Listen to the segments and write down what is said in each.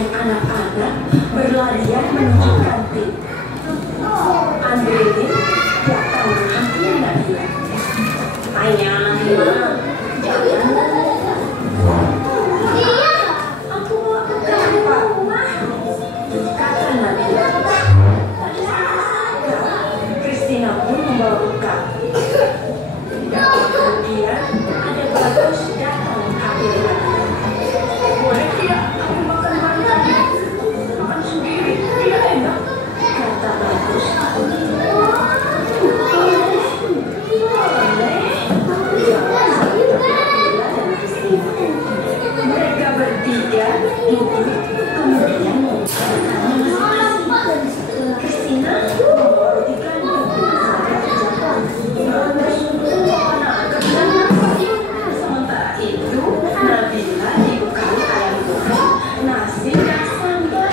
dan anak-anak berlarian menuju kantin. Andrewin datang menghampiri Nabila. Ayah Nabila, jangan. Iya, aku mau ke rumah. Kata Nabila. Christina pun membawa bekal. Kemudian ada Bagus datang menghampiri Nabila. Boleh tidak aku makan malam? Makan sendiri, tidak enak. Kata Bagus. Mereka bertiga duduk, kemudian Christina membawa roti gandum sementara itu Nabila dibekali ayam goreng, nasi dan sambal.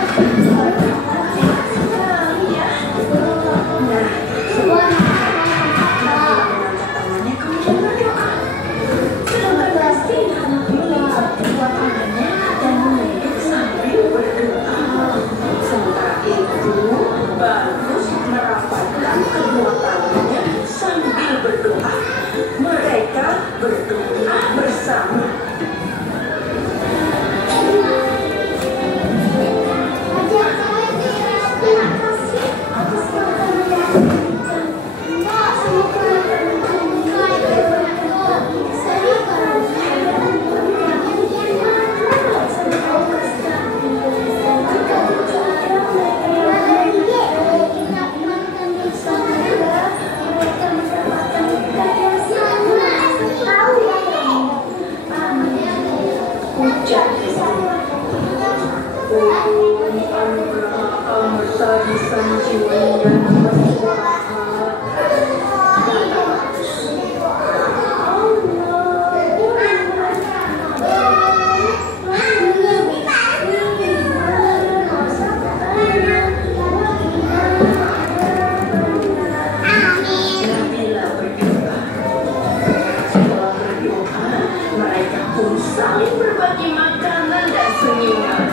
Sekali ya. Nah, tangannya kemudian berdoa. Sedangkan Christina melihat kedua tangannya dan menunduk sambil berdoa. Sementara itu, Bagus merapatkan kedua tangannya sambil berdoa. Mereka berdoa bersama. Saling berbagi makanan dan senyuman.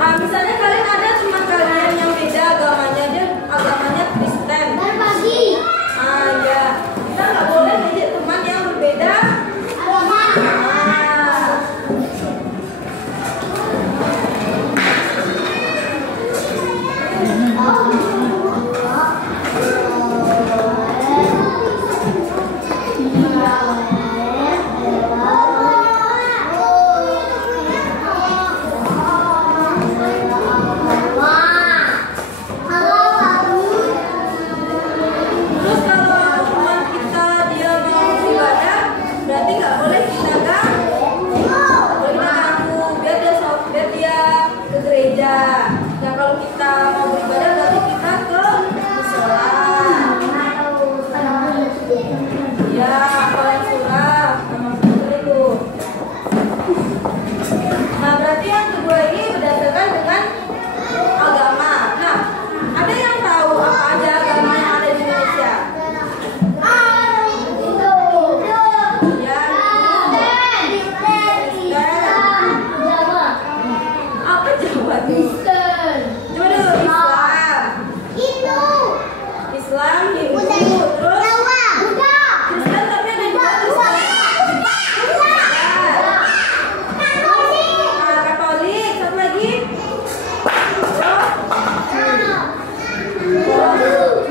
Misalnya kalian ada teman kalian yang beda agamanya, dia agamanya Kristen. Ya, kita nggak boleh ngajak teman yang berbeda agama. Terus kalau teman kita dia mau beribadah, berarti nggak boleh kita ganggu, biar dia ke gereja. Ya kalau kita mau beribadah berarti kita ke musola. Ya, sholat surah sama seperti itu. Nah, berarti yang kedua ini berdasarkan dengan agama. Nah, ada yang tahu apa aja agama yang ada di Indonesia? Ya, apa jawabannya? Coba dulu, Islam, Hindu, terus Kristen, tapi ada juga Kristen. Katolik, satu lagi.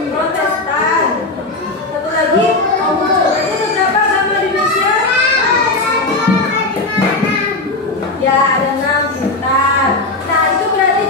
Protestan. Satu lagi. Berarti ada berapa agama di Indonesia? Ya, ada 6 pintar. Nah, itu berarti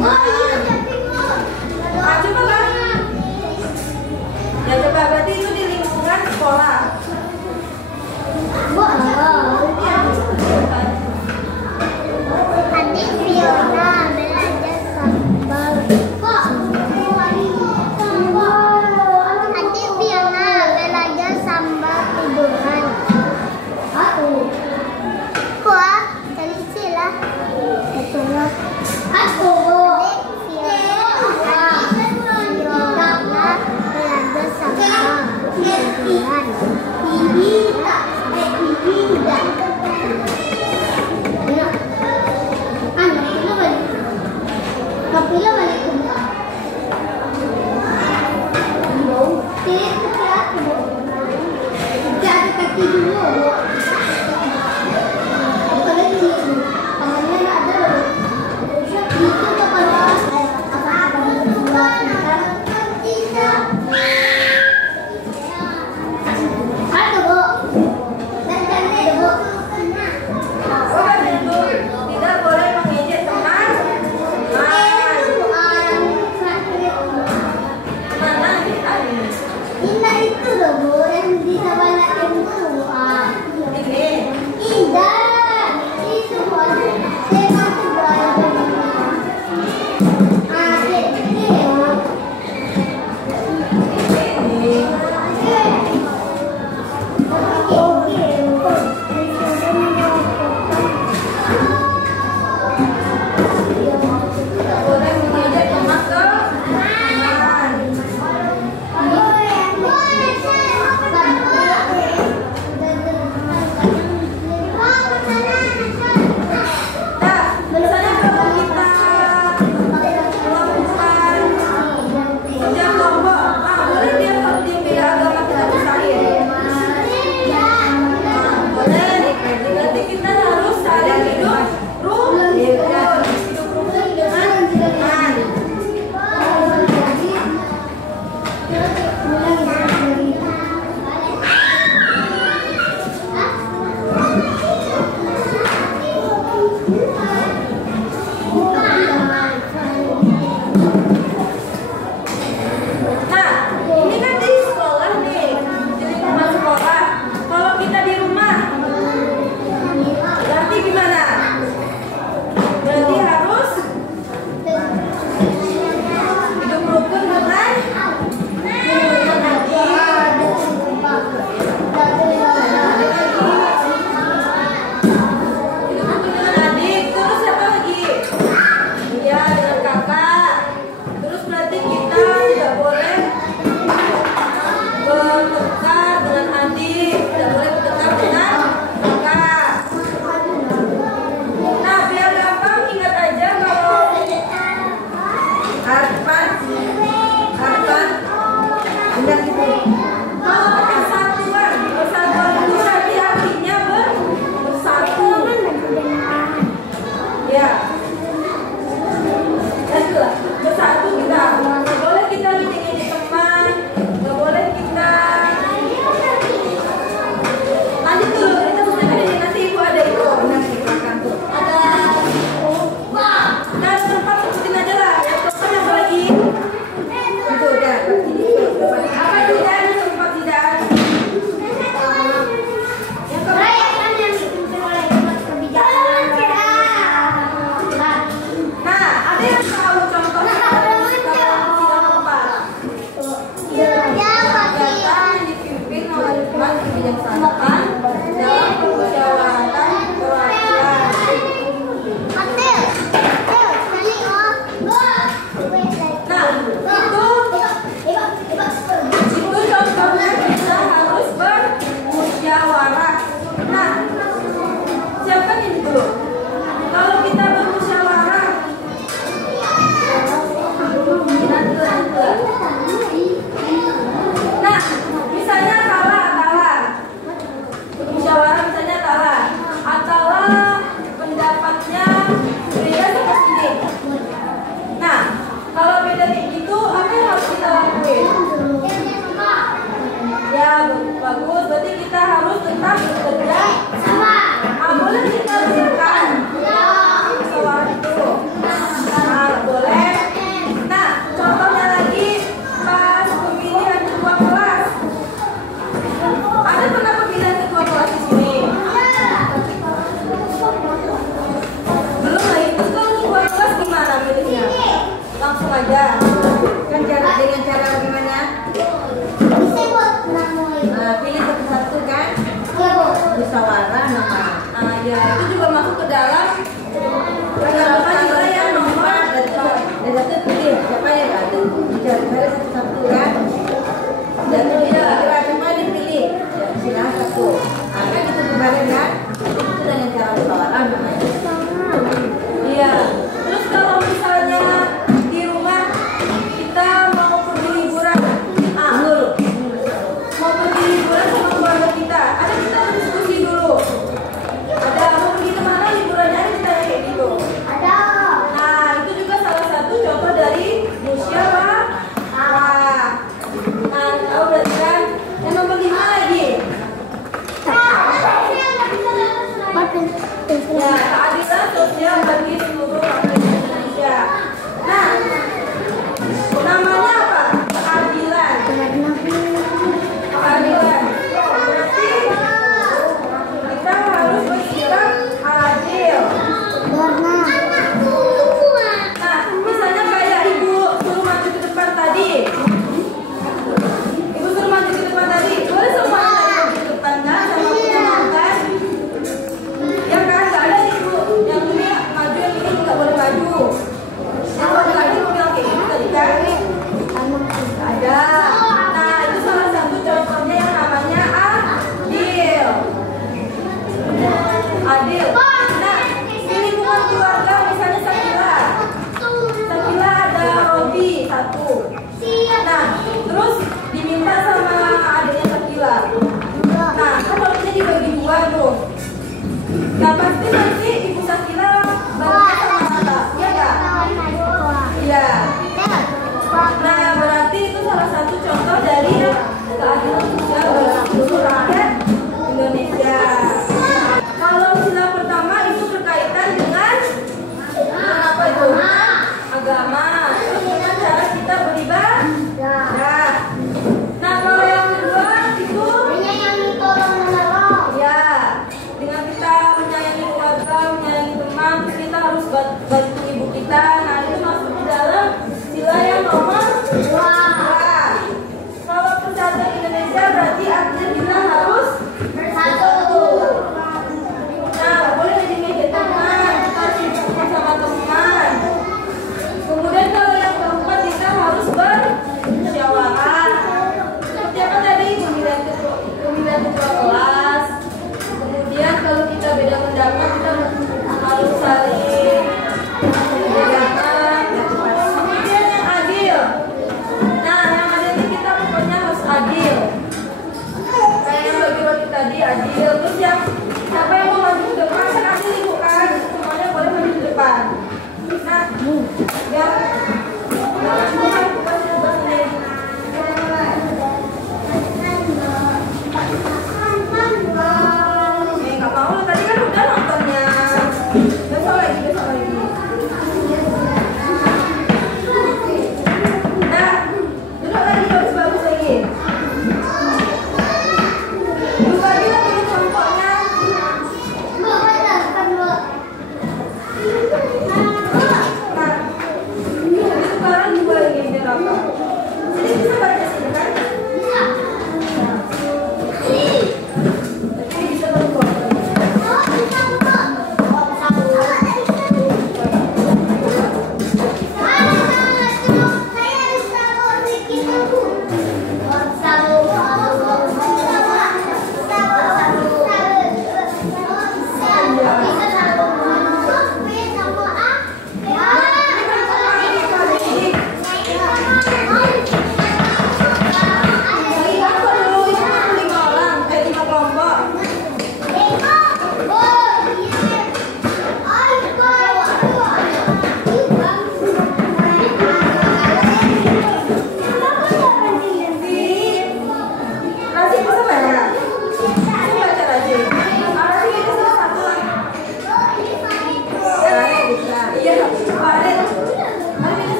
teman. Nah, coba kan? Ya coba, berarti itu di lingkungan sekolah. Adik Fiona belajar sambal. Adik Fiona belajar sambal tiduran. Kuah, cari sila. Ketua. Aku. ya. Kan dengan cara bagaimana? Bisa buat namanya. Nah, pilih satu-satu kan? Iya, Bu. Musyawarah namanya. Ya itu juga masuk ke dalam agama juga yang nomor dan satu pilih siapa yang ada bicara satu-satu kan? Dan ya siapa dipilih? Ya, silahkan satu. Kan itu kemarin kan? Itu dengan cara musyawarah namanya. Iya. Terus kalau misalnya di rumah kita mau pergi liburan, dulu mau pergi liburan sama keluarga kita, ada kita berdiskusi dulu. Ada mau pergi kemana liburannya ada kita kayak gitu. Ada. Nah itu juga salah satu contoh dari musyawarah. Nah tahu berarti kan? Yang nomor 5 lagi. Ya, keadilan sosial bagi seluruh rakyat Indonesia. Nah, namanya apa? Keadilan. Keadilan. Berarti kita harus bersikap adil. Nah, misalnya kayak ibu suruh maju ke depan tadi. Ibu suruh maju ke depan tadi. Boleh semua maju ke depan kan? Sama punya mau kan? Yang kan nggak ada ibu yang ini maju yang ini nggak boleh maju. Yang boleh lagi mau bilang kayak gitu tadi kan? Ada. Nah itu salah satu contohnya yang namanya adil. Adil. Nah di lingkungan keluarga misalnya Sakila ada Robi satu. Nah terus diminta sama adiknya Sakila. Nah kan Robinya dibagi dua tuh. Nah pasti nanti ibu Sakila bagi sama Tata, ya nggak? Iya. Nah berarti itu salah satu contoh dari keadilan sosial bagi seluruh rakyat Indonesia. Kalau sila pertama itu berkaitan dengan apa itu? Agama. Terus dengan cara kita beribadah. Nah kalau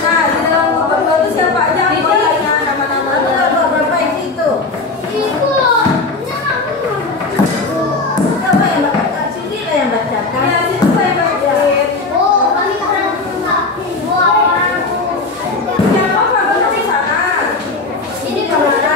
Nah, di dalam grup berdua itu siapa aja? Bolehnya nama-namanya. Berapa isi itu? Siapa yang baca? Sini lah yang bacakan. Ya, sini saya bacain. Siapa Pak di sana? Ini kemana?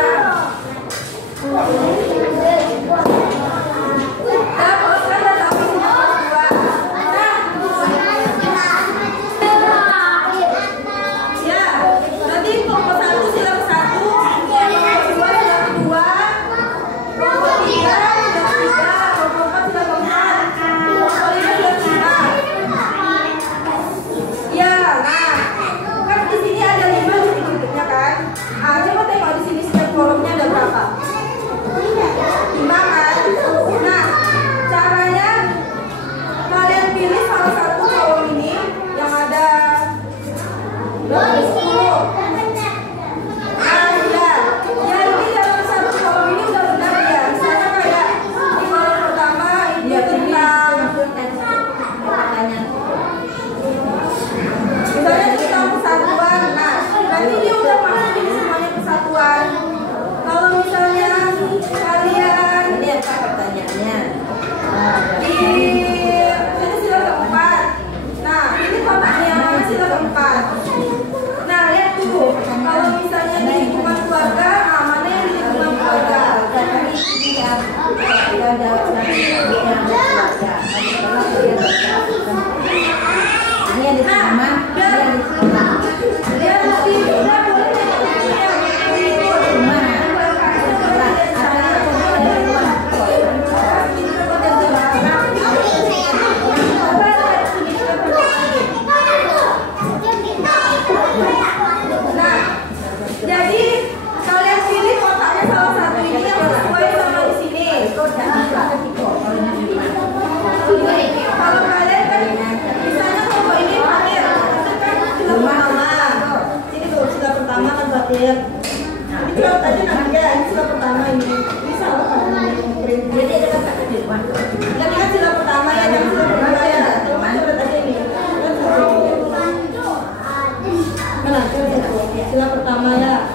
Sila pertama ya.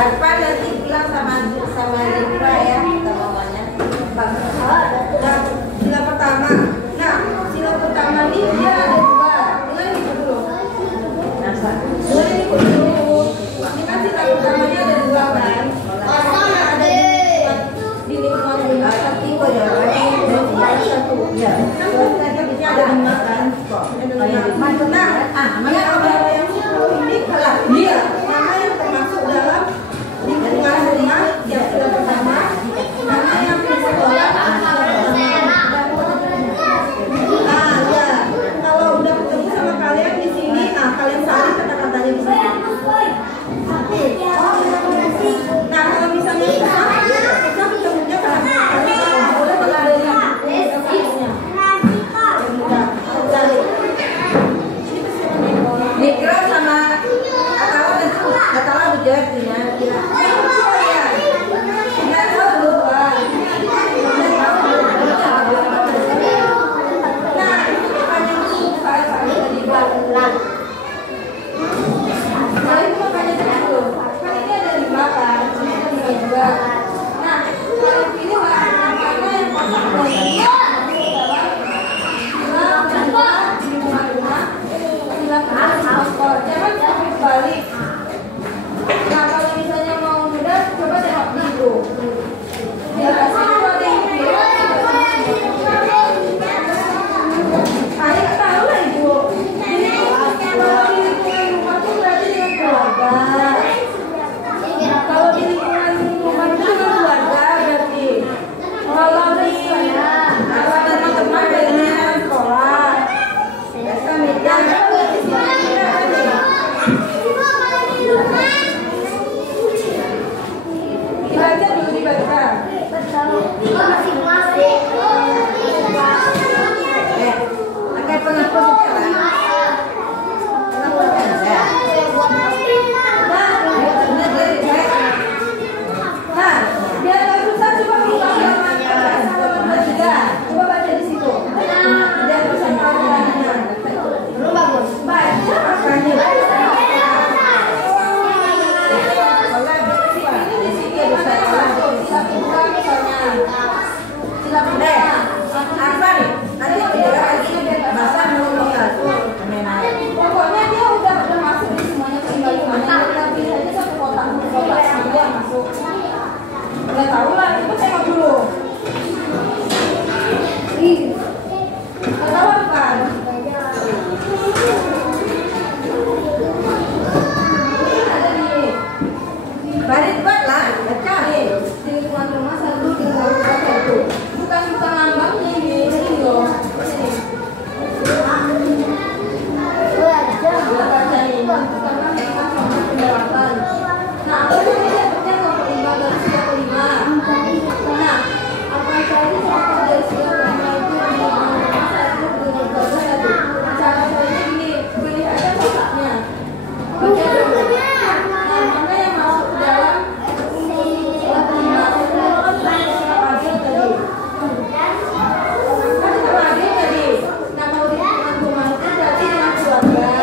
Arpa nanti bilang sama Lindra ya, kita mamanya. Sila pertama. Nah, sila pertama nih dia ada dua. Dengar ini dulu. Dengar ini dulu. Ini kan sila pertamanya ada dua kan. Ada di lingkungan rumah satu ya. Satu ya. Ada lima kan. Nah, yang ini kelas dia mana yang termasuk dalam lingkungan rumah yang sudah pertama, mana yang di sekolah. Nah, ya kalau udah ketemu sama kalian di sini, kalian saling kata-katanya di sini. Nah, kalau misalnya kita ketemunya boleh berlari. Tahu apa? Ada nih. Baris buat lah, baca nih. Di lingkungan rumah satu, di lingkungan rumah satu. Bukan lambangnya ini loh. Ini. Baca ini. Karena memang sama pendaratan. Nah, apa namanya sebutnya nomor 5 dari sila kelima. Nah, apa cari contoh dari sila kelima itu di lingkungan rumah satu, di lingkungan rumah satu. Cara caranya gini, pilih aja kotaknya. Baca dulu. Nah, mana yang masuk ke dalam sila kelima? Adil tadi. Kan sama adil tadi. Nah, kalau di lingkungan rumah itu berarti dengan keluarga.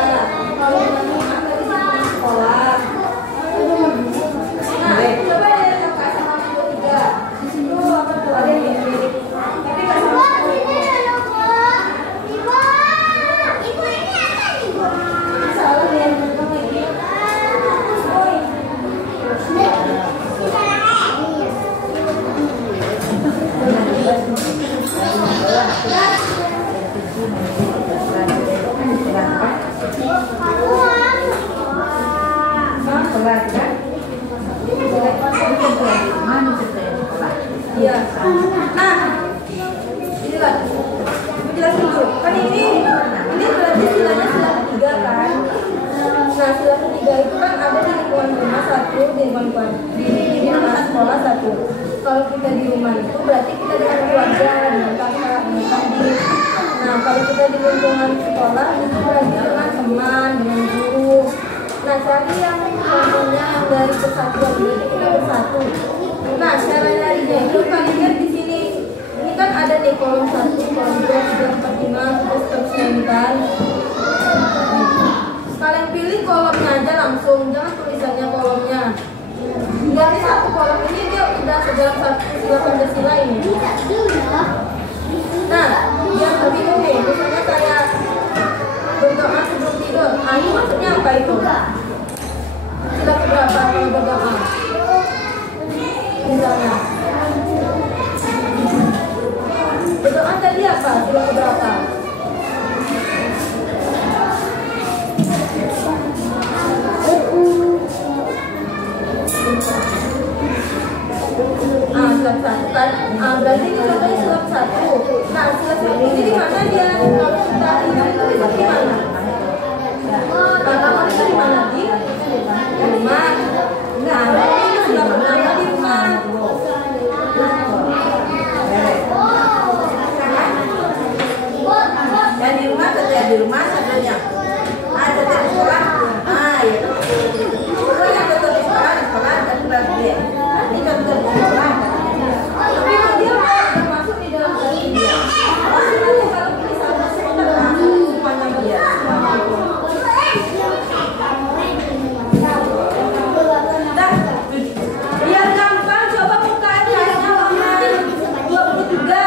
Kalau dengan rumah berarti dengan sekolah. Nah, coba ya kakak sama yang ketiga. Di sini dulu apa tuh ada yang mirip. Tapi nggak sama. Salah ya, memang ini. Iya. Nah, inilah. Jelasin dulu. Kan ini berarti silanya sila ketiga kan. Nah, sila ketiga itu kan ada di lingkungan rumah satu, di lingkungan sekolah satu. Kalau kita di rumah itu berarti kita dengan keluarga, dengan kakak, dengan adik. Nah, kalau kita di lingkungan sekolah itu berarti dengan teman, dengan guru. Nah, cari yang contohnya yang dari persatuan berarti kita bersatu. Nah, cara nyarinya itu kalian lihat di sini. Ini kan ada nih kolom 1, kolom 2, 3, 4, 5, terus seterusnya ini kan. Kalian pilih kolomnya aja langsung, jangan tulisannya kolomnya. Dari satu kolom ini dia udah dalam satu sila Pancasila ini. Nah, yang kebingung nih, misalnya kayak berdoa sebelum tidur. Nah, ini maksudnya apa itu? Sila keberapa kalau berdoa? Misalnya berdoa tadi apa? Sila keberapa? Silap satu kan? Berarti ini contohnya silap satu. Nah, silap satu ini di mana dia? Kalau kita itu di mana? Pertama itu di mana? Di rumah. Nah, ini silap pertama di rumah. Dan di rumah kerja di rumah satunya. Ada di sekolah. Ya. Pokoknya contoh di sekolah dan berarti ini contoh di sekolah. Tapi kalau dia nggak masuk di dalam garis dia. Maksudnya kalau misalnya semuanya dia. Nah, biar gampang coba buka halaman 23.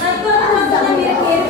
Nah, itu ada contohnya mirip-mirip.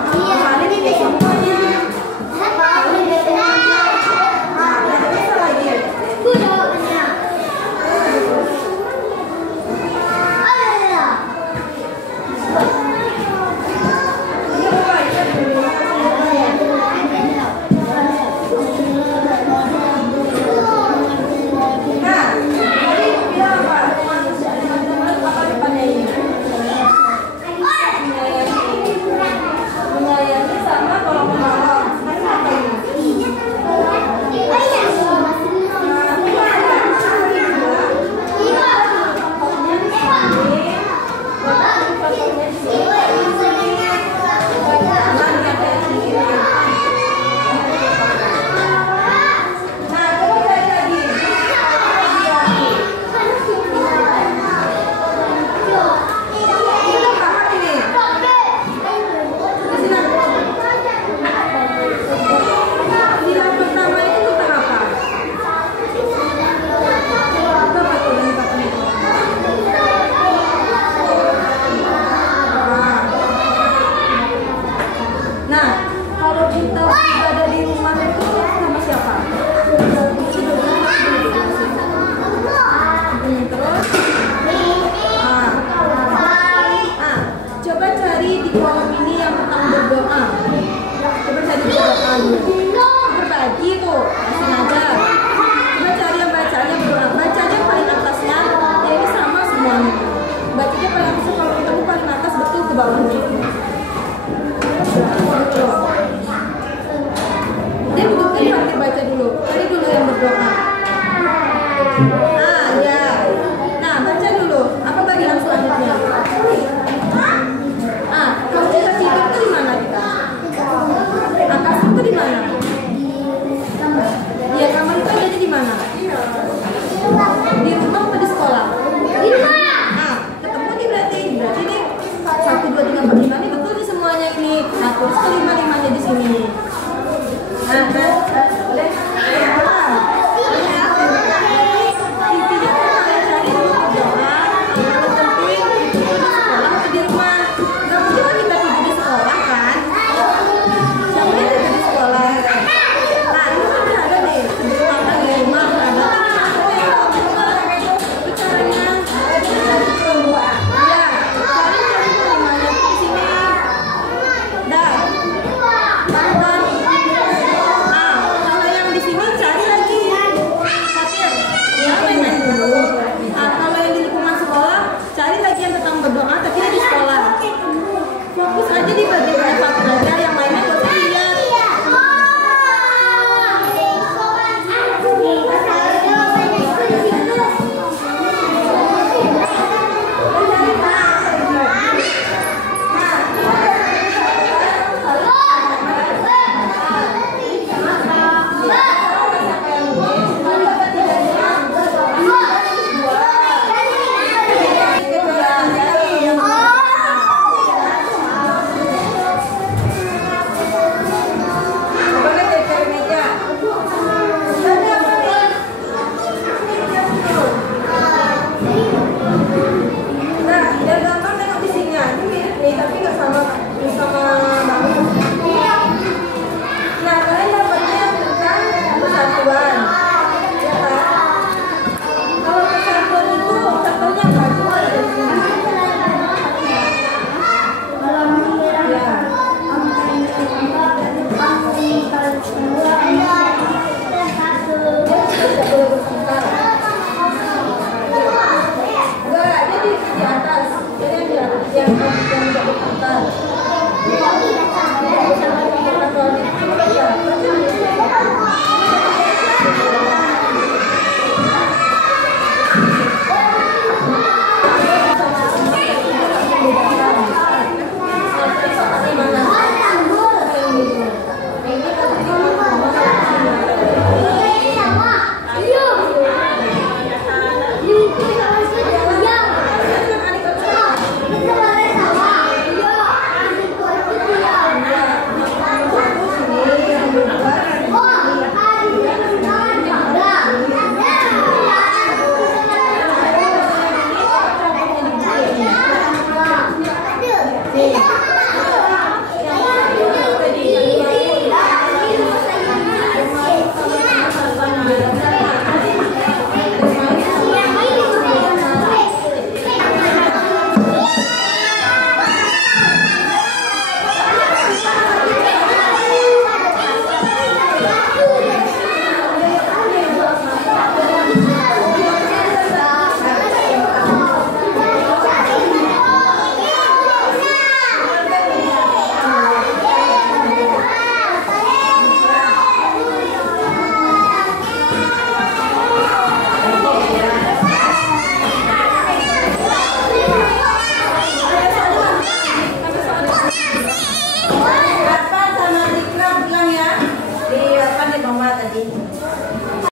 Kemarin ini semuanya. Berbagi tuh, langsung aja. Coba cari yang bacanya berdoa. Bacanya paling atasnya, ya ini sama semuanya. Bacanya paling atas, kalau ketemu paling atas betul ke bawahnya. Dia butuhkan pakai baca dulu. Cari dulu yang berdoa. Nah, ya. Nah, baca dulu. Apa bagian selanjutnya? Kalau kita tidur itu di mana kita? Atas itu di mana? Ya, kamar itu ada di mana? Di rumah atau di sekolah? Di rumah. Ketemu nih berarti ini 1, 2, 3, 4, 5 ini betul nih semuanya ini. Nah, terus ke 5-5-nya di sini. Boleh?